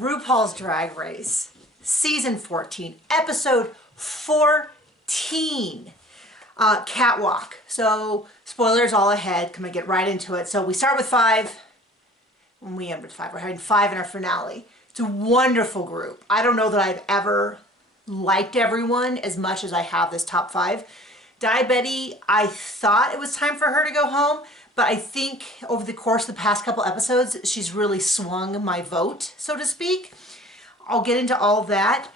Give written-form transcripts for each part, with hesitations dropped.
RuPaul's Drag Race, Season 14, Episode 14, Catwalk. So, spoilers all ahead. Can I get right into it? So, we start with 5, and we end with 5. We're having 5 in our finale. It's a wonderful group. I don't know that I've ever liked everyone as much as I have this top 5. Betty, I thought it was time for her to go home, but I think over the course of the past couple episodes, she's really swung my vote, so to speak. I'll get into all that.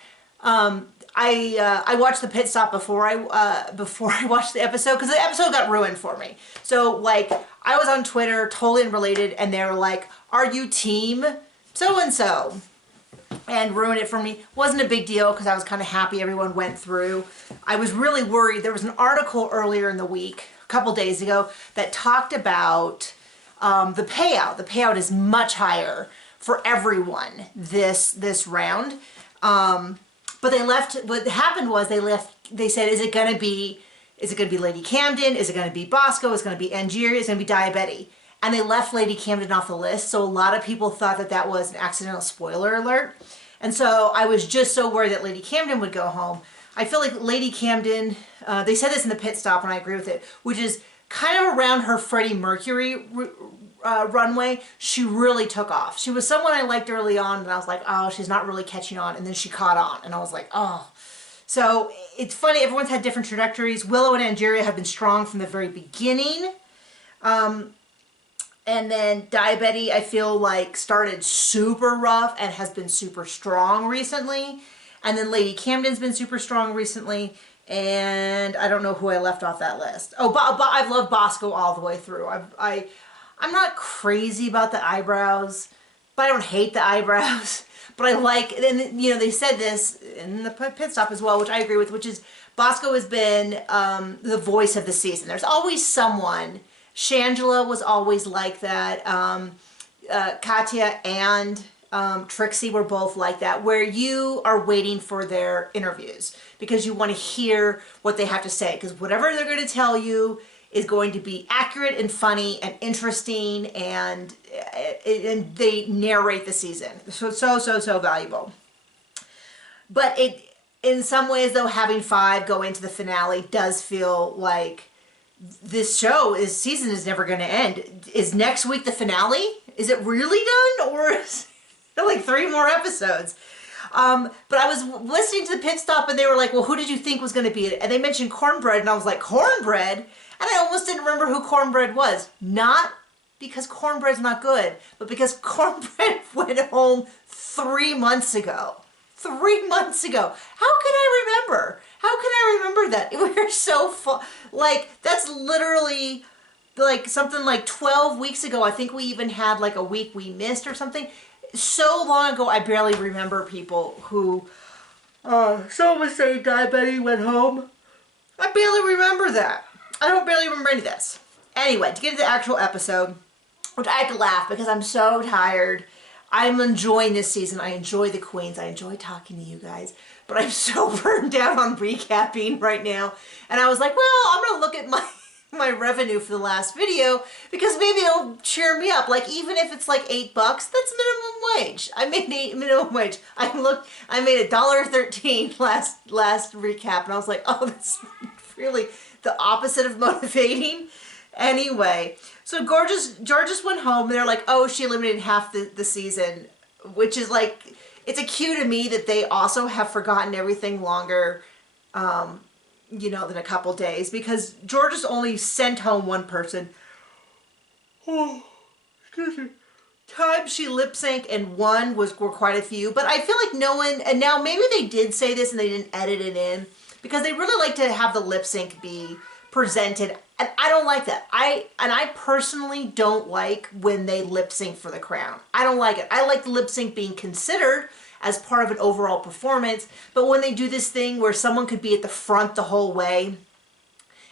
I watched the pit stop before I watched the episode, because the episode got ruined for me. So, like, I was on Twitter, totally unrelated, and they were like, "Are you team so-and-so?" And ruined it for me. Wasn't a big deal because I was kind of happy everyone went through. I was really worried. There was an article earlier in the week, a couple days ago, that talked about the payout. The payout is much higher for everyone this round. But they left. What happened was they left. They said, "Is it going to be Lady Camden? Is it going to be Bosco? Is it going to be Angeria? Is it going to be Betty?" And they left Lady Camden off the list, so a lot of people thought that that was an accidental spoiler alert. And so I was just so worried that Lady Camden would go home. I feel like Lady Camden, they said this in the pit stop, and I agree with it, which is kind of around her Freddie Mercury runway, she really took off. She was someone I liked early on, and I was like, oh, she's not really catching on, and then she caught on, and I was like, oh. So it's funny, everyone's had different trajectories. Willow and Angeria have been strong from the very beginning. And then Betty, I feel like, started super rough and has been super strong recently. And then Lady Camden's been super strong recently. And I don't know who I left off that list. Oh, but I've loved Bosco all the way through. I'm not crazy about the eyebrows, but I don't hate the eyebrows. But I like, and you know, they said this in the pit stop as well, which I agree with, which is Bosco has been the voice of the season. There's always someone. Shangela was always like that. Katya and Trixie were both like that, where you are waiting for their interviews because you want to hear what they have to say, because whatever they're going to tell you is going to be accurate and funny and interesting, and they narrate the season. So valuable. But in some ways, though, having 5 go into the finale does feel like this season is never going to end. Is next week the finale? Is it really done? Or is there like 3 more episodes? But I was listening to the pit stop, and they were like, well, who did you think was going to be it? And they mentioned Cornbread, and I was like, Cornbread? And I almost didn't remember who Cornbread was. Not because Cornbread's not good, but because Cornbread went home 3 months ago. 3 months ago. How can I remember? How can I remember that? We were so fun. Like, that's literally like something like 12 weeks ago. I think we even had like a week we missed or something. So long ago, I barely remember people who, someone was saying Betty went home. I barely remember that. I don't barely remember any of this. Anyway, to get to the actual episode, which I had to laugh because I'm so tired. I'm enjoying this season. I enjoy the queens. I enjoy talking to you guys. But I'm so burned out on recapping right now. And I was like, well, I'm going to look at my revenue for the last video because maybe it'll cheer me up. Like, even if it's like $8, that's minimum wage. I made minimum wage. I made $1.13 last recap. And I was like, oh, that's really the opposite of motivating. Anyway, so Georges went home, and they're like, oh, she eliminated half the season, which is like, it's a cue to me that they also have forgotten everything longer, you know, than a couple days, because Georges only sent home 1 person. Oh, excuse me. Times she lip sync and were quite a few, but I feel like no one, and now maybe they did say this and they didn't edit it in, because they really like to have the lip sync be presented, and I don't like that. I personally don't like when they lip sync for the crown. I don't like it. I like the lip sync being considered as part of an overall performance, but when they do this thing where someone could be at the front the whole way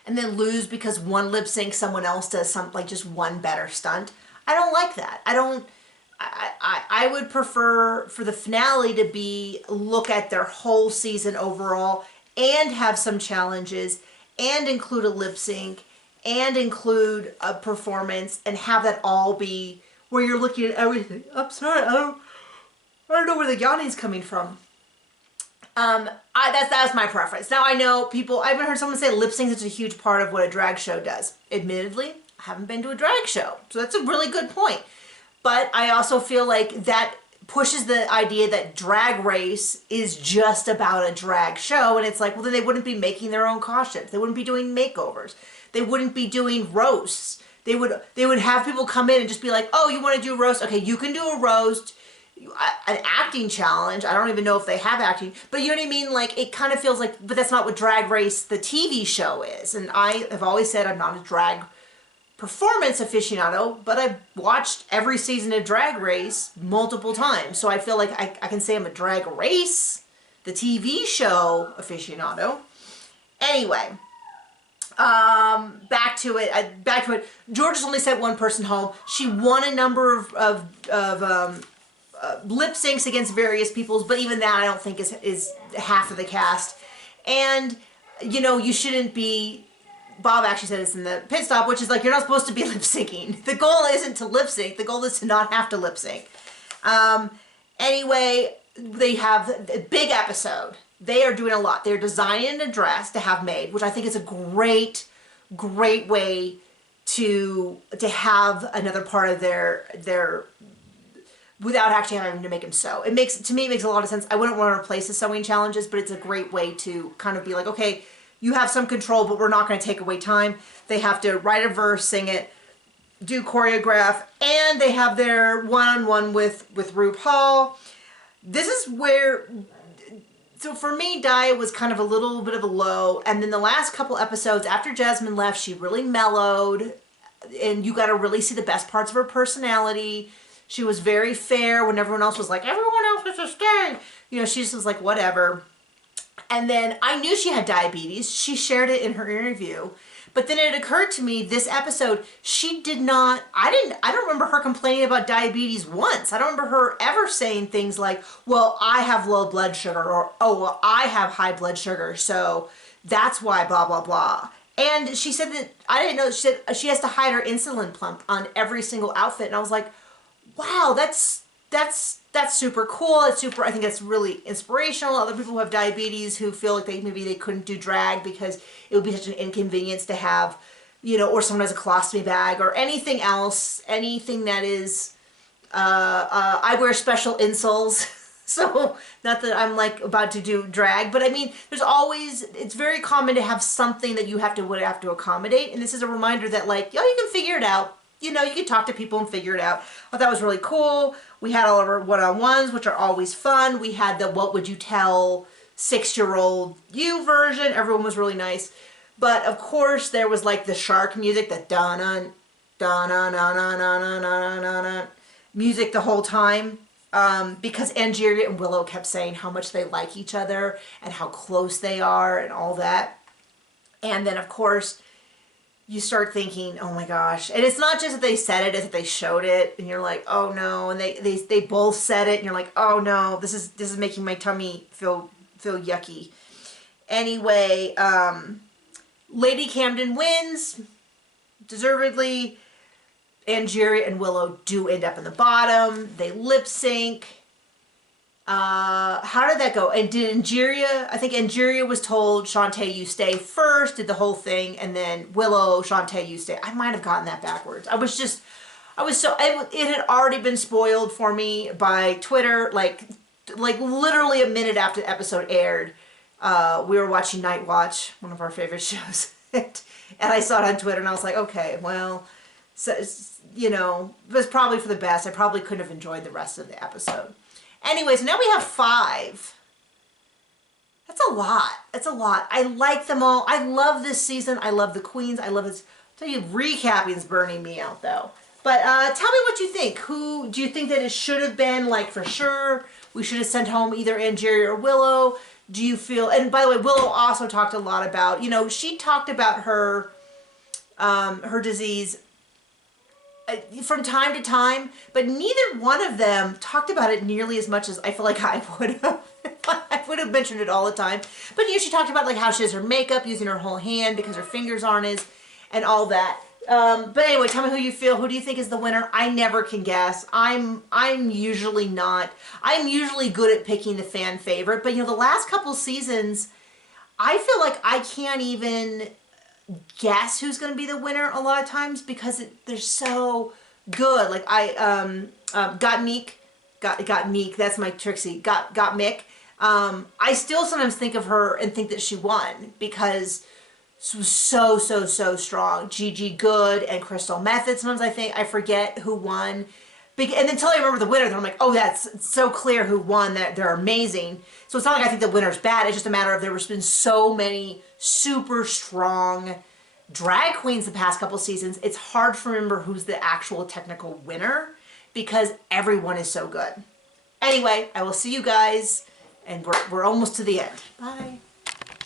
and then lose because one lip sync, someone else does something like just one better stunt, I don't like that. I would prefer for the finale to be look at their whole season overall and have some challenges and include a lip sync and include a performance and have that all be where you're looking at everything. I'm sorry, I don't know where the yawning's coming from. That's my preference. Now I know people, I haven't heard someone say lip sync is a huge part of what a drag show does. Admittedly, I haven't been to a drag show, so that's a really good point. But I also feel like that pushes the idea that Drag Race is just about a drag show, and it's like, well, then they wouldn't be making their own costumes. They wouldn't be doing makeovers. They wouldn't be doing roasts. They would have people come in and just be like, oh, you want to do a roast? Okay, you can do a roast. An acting challenge. I don't even know if they have acting, but you know what I mean? Like, it kind of feels like, but that's not what Drag Race, the TV show, is. And I have always said I'm not a drag performance aficionado, but I've watched every season of Drag Race multiple times. So I feel like I can say I'm a Drag Race, the TV show aficionado. Anyway, back to it. Georgia's only sent one person home. She won a number of lip syncs against various peoples, but even that I don't think is half of the cast. And, you know, you shouldn't be, Bob actually said this in the pit stop, which is like, you're not supposed to be lip syncing. The goal isn't to lip sync. The goal is to not have to lip sync. Anyway, they have a big episode. They are doing a lot. They're designing a dress to have made, which I think is a great way to have another part of their without actually having to make them sew. To me, it makes a lot of sense. I wouldn't want to replace the sewing challenges, but it's a great way to kind of be like, okay, you have some control, but we're not going to take away time. They have to write a verse, sing it, do choreograph, and they have their one-on-one with RuPaul. This is where, so for me, Daya was kind of a little bit of a low, and then the last couple episodes after Jasmine left, she really mellowed, and you got to really see the best parts of her personality. She was very fair when everyone else was like, everyone else is a stay. You know, she just was like, whatever. And then I knew she had diabetes. She shared it in her interview. But then it occurred to me this episode, she did not, I don't remember her complaining about diabetes once. I don't remember her ever saying things like, well, I have low blood sugar, or, oh, well, I have high blood sugar, so that's why blah, blah, blah. And she said that, I didn't know, she said she has to hide her insulin pump on every single outfit. And I was like, wow, that's super cool. It's super, I think that's really inspirational. Other people who have diabetes who feel like maybe they couldn't do drag because it would be such an inconvenience to have, you know, or someone has a colostomy bag or anything else, anything that is, I wear special insoles. So not that I'm like about to do drag, but I mean, there's always, it's very common to have something that you would have to accommodate. And this is a reminder that like, yo, you can figure it out. You know, you can talk to people and figure it out. I thought that was really cool. We had all of our one-on-ones, which are always fun. We had the what would you tell 6-year-old you version. Everyone was really nice. But of course, there was like the shark music, the da-na, da-na, na-na-na-na-na-na-na music the whole time. Because Angeria and Willow kept saying how much they like each other and how close they are and all that. And then, of course, you start thinking, oh my gosh. And it's not just that they said it, it's that they showed it and you're like, oh no. And they both said it and you're like, oh no, this is making my tummy feel yucky. Anyway, Lady Camden wins, deservedly. Angeria and Willow do end up in the bottom. They lip sync. How did that go? And did Angeria, I think Angeria was told, Shantae, you stay first, did the whole thing, and then Willow, Shantae, you stay. I might have gotten that backwards. It had already been spoiled for me by Twitter, like literally a minute after the episode aired. We were watching Night Watch, one of our favorite shows, and I saw it on Twitter, and I was like, okay, well, so, you know, it was probably for the best. I probably couldn't have enjoyed the rest of the episode. Anyway, so now we have 5. That's a lot. That's a lot. I like them all. I love this season. I love the queens. I love this. I'll tell you, recapping is burning me out though. But tell me what you think. Who do you think that it should have been, like, for sure? We should have sent home either Angeria or Willow. Do you feel, and by the way, Willow also talked a lot about, you know, she talked about her disease from time to time, but neither one of them talked about it nearly as much as I feel like I would have. I would have mentioned it all the time. But you know, she talked about like how she does her makeup using her whole hand because her fingers aren't as, and all that. But anyway, tell me who you feel. Who do you think is the winner? I never can guess. I'm usually not. I'm usually good at picking the fan favorite, but you know, the last couple seasons, I feel like I can't even guess who's going to be the winner a lot of times because they're so good. Like got Meek, got Meek. That's my Trixie. Got Mick. I still sometimes think of her and think that she won because she was so strong. Gigi Good and Crystal Method. Sometimes I forget who won. And until I remember the winner, then I'm like, oh, that's so clear who won. That they're amazing. So it's not like I think the winner's bad. It's just a matter of there's been so many super strong drag queens the past couple seasons. It's hard to remember who's the actual technical winner because everyone is so good. Anyway, I will see you guys, and we're almost to the end. Bye.